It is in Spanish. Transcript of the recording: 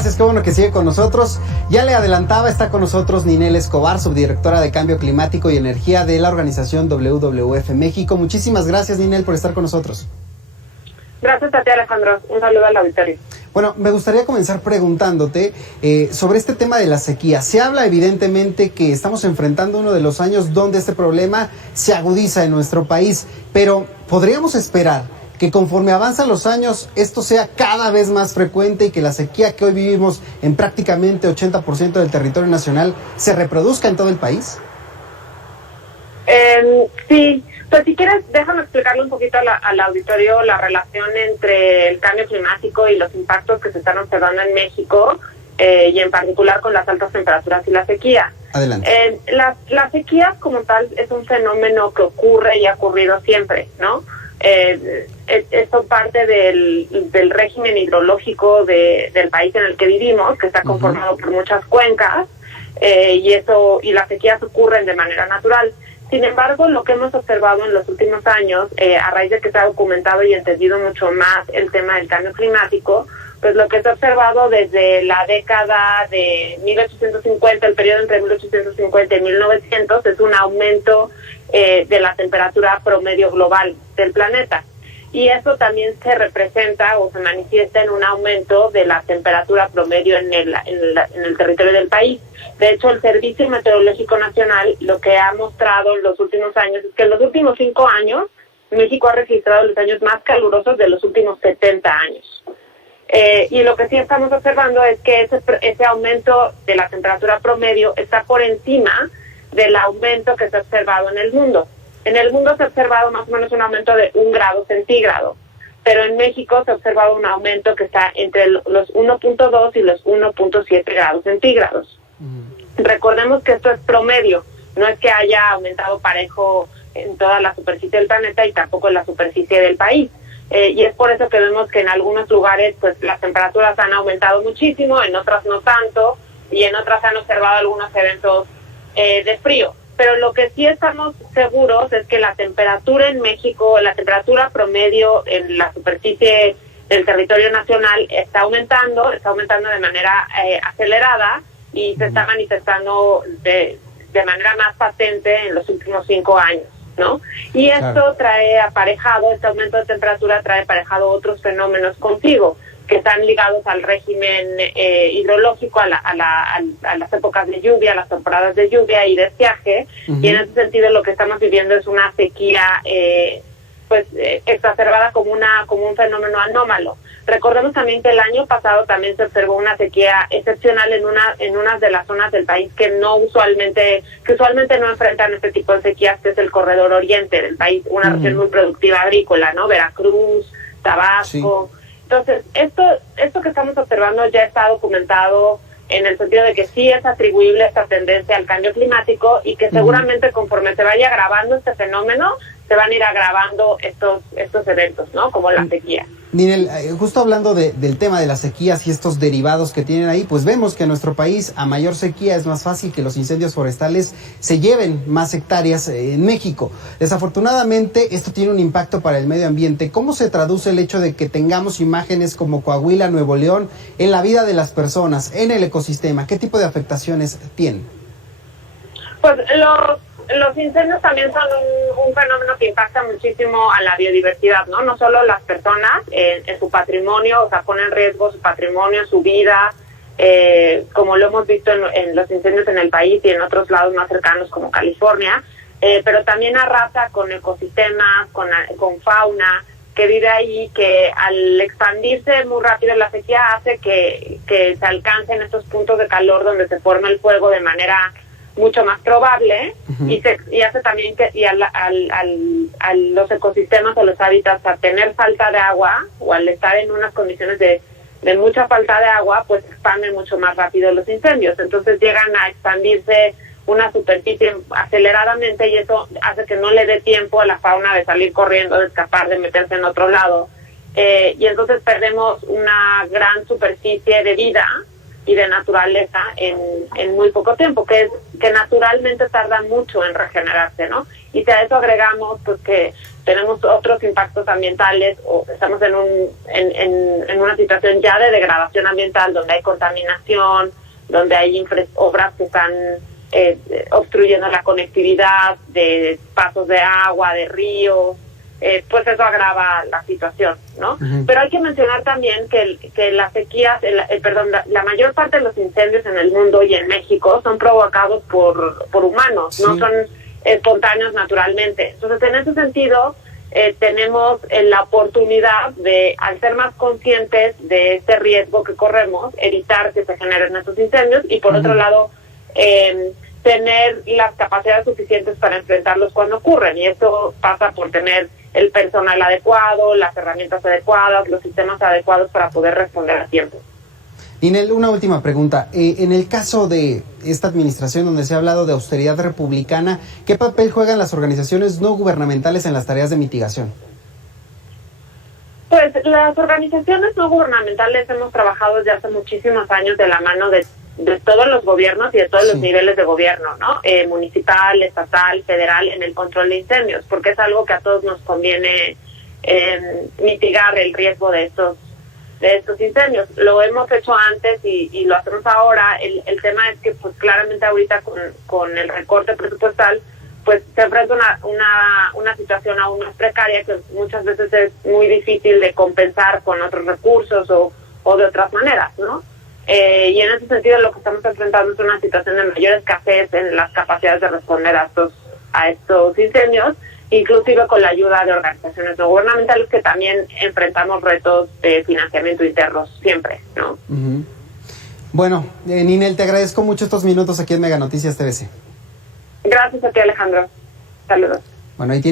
Gracias, qué bueno que sigue con nosotros. Ya le adelantaba, está con nosotros Ninel Escobar, subdirectora de Cambio Climático y Energía de la organización WWF México. Muchísimas gracias, Ninel, por estar con nosotros. Gracias a ti, Alejandro. Un saludo al auditorio. Bueno, me gustaría comenzar preguntándote sobre este tema de la sequía. Se habla evidentemente que estamos enfrentando uno de los años donde este problema se agudiza en nuestro país, pero ¿podríamos esperar que conforme avanzan los años esto sea cada vez más frecuente y que la sequía que hoy vivimos en prácticamente 80% del territorio nacional se reproduzca en todo el país? Sí, pues si quieres déjame explicarle un poquito al auditorio la relación entre el cambio climático y los impactos que se están observando en México y en particular con las altas temperaturas y la sequía. Adelante. La sequía como tal es un fenómeno que ocurre y ha ocurrido siempre, ¿no? Esto parte del régimen hidrológico del país en el que vivimos, que está conformado por muchas cuencas, y las sequías ocurren de manera natural. Sin embargo, lo que hemos observado en los últimos años, a raíz de que se ha documentado y entendido mucho más el tema del cambio climático, pues lo que se ha observado desde la década de 1850, el periodo entre 1850 y 1900, es un aumento de la temperatura promedio global del planeta. Y eso también se representa o se manifiesta en un aumento de la temperatura promedio en el territorio del país. De hecho, el Servicio Meteorológico Nacional lo que ha mostrado en los últimos años es que en los últimos 5 años, México ha registrado los años más calurosos de los últimos 70 años. Y lo que sí estamos observando es que ese aumento de la temperatura promedio está por encima del aumento que se ha observado en el mundo. En el mundo se ha observado más o menos un aumento de 1 grado centígrado, pero en México se ha observado un aumento que está entre los 1.2 y los 1.7 grados centígrados. Recordemos que esto es promedio, no es que haya aumentado parejo en toda la superficie del planeta y tampoco en la superficie del país. Y es por eso que vemos que en algunos lugares pues las temperaturas han aumentado muchísimo, en otras no tanto, y en otras han observado algunos eventos de frío. Pero lo que sí estamos seguros es que la temperatura en México, la temperatura promedio en la superficie del territorio nacional está aumentando de manera acelerada y se está manifestando de manera más patente en los últimos 5 años, ¿no? Y esto trae aparejado, este aumento de temperatura trae aparejado otros fenómenos consigo, que están ligados al régimen hidrológico, a las épocas de lluvia, a las temporadas de lluvia y de estiaje, y en ese sentido lo que estamos viviendo es una sequía exacerbada como un fenómeno anómalo. Recordemos también que el año pasado también se observó una sequía excepcional en unas de las zonas del país que usualmente no enfrentan este tipo de sequías, que es el corredor oriente del país, una región muy productiva agrícola, ¿no? Veracruz, Tabasco. Sí. Entonces, esto que estamos observando ya está documentado en el sentido de que sí es atribuible esta tendencia al cambio climático y que seguramente conforme se vaya agravando este fenómeno, se van a ir agravando estos eventos, ¿no? Como la sequía. Ninel, justo hablando del tema de las sequías y estos derivados que tienen ahí, pues vemos que en nuestro país a mayor sequía es más fácil que los incendios forestales se lleven más hectáreas en México. Desafortunadamente esto tiene un impacto para el medio ambiente. ¿Cómo se traduce el hecho de que tengamos imágenes como Coahuila, Nuevo León, en la vida de las personas, en el ecosistema? ¿Qué tipo de afectaciones tienen? Pues los incendios también son un fenómeno que impacta muchísimo a la biodiversidad, ¿no? No solo las personas en su patrimonio, o sea, pone en riesgo su patrimonio, su vida, como lo hemos visto en los incendios en el país y en otros lados más cercanos como California, pero también arrasa con ecosistemas, con fauna que vive ahí, que al expandirse muy rápido la sequía hace que se alcancen estos puntos de calor donde se forma el fuego de manera mucho más probable, y hace también que a los ecosistemas o los hábitats, a tener falta de agua o al estar en unas condiciones de mucha falta de agua, pues expanden mucho más rápido los incendios. Entonces llegan a expandirse una superficie aceleradamente y eso hace que no le dé tiempo a la fauna de salir corriendo, de escapar, de meterse en otro lado. Y entonces perdemos una gran superficie de vida y de naturaleza en muy poco tiempo, que naturalmente tarda mucho en regenerarse, ¿no? Y si a eso agregamos pues que tenemos otros impactos ambientales o estamos en una situación ya de degradación ambiental donde hay contaminación, donde hay obras que están obstruyendo la conectividad de pasos de agua, de ríos, pues eso agrava la situación, ¿no? Uh-huh. Pero hay que mencionar también que las sequías, la mayor parte de los incendios en el mundo y en México son provocados por humanos, sí. No son espontáneos naturalmente. Entonces, en ese sentido, tenemos la oportunidad de, al ser más conscientes de este riesgo que corremos, evitar que se generen estos incendios y, por uh-huh. otro lado, tener las capacidades suficientes para enfrentarlos cuando ocurren. Y esto pasa por tener el personal adecuado, las herramientas adecuadas, los sistemas adecuados para poder responder a tiempo. Ninel, una última pregunta. En el caso de esta administración donde se ha hablado de austeridad republicana, ¿qué papel juegan las organizaciones no gubernamentales en las tareas de mitigación? Pues las organizaciones no gubernamentales hemos trabajado desde hace muchísimos años de la mano de todos los gobiernos y de todos sí. los niveles de gobierno, ¿no? Municipal, estatal, federal, en el control de incendios, porque es algo que a todos nos conviene mitigar el riesgo de estos incendios. Lo hemos hecho antes y lo hacemos ahora. El tema es que pues claramente ahorita con el recorte presupuestal pues se enfrenta una situación aún más precaria que muchas veces es muy difícil de compensar con otros recursos o de otras maneras, ¿no? Y en ese sentido lo que estamos enfrentando es una situación de mayor escasez en las capacidades de responder a estos incendios, inclusive con la ayuda de organizaciones no gubernamentales que también enfrentamos retos de financiamiento internos siempre, ¿no? Uh-huh. Bueno, Ninel, te agradezco mucho estos minutos aquí en Mega Noticias TVC. Gracias a ti, Alejandro. Saludos. Bueno, ahí tiene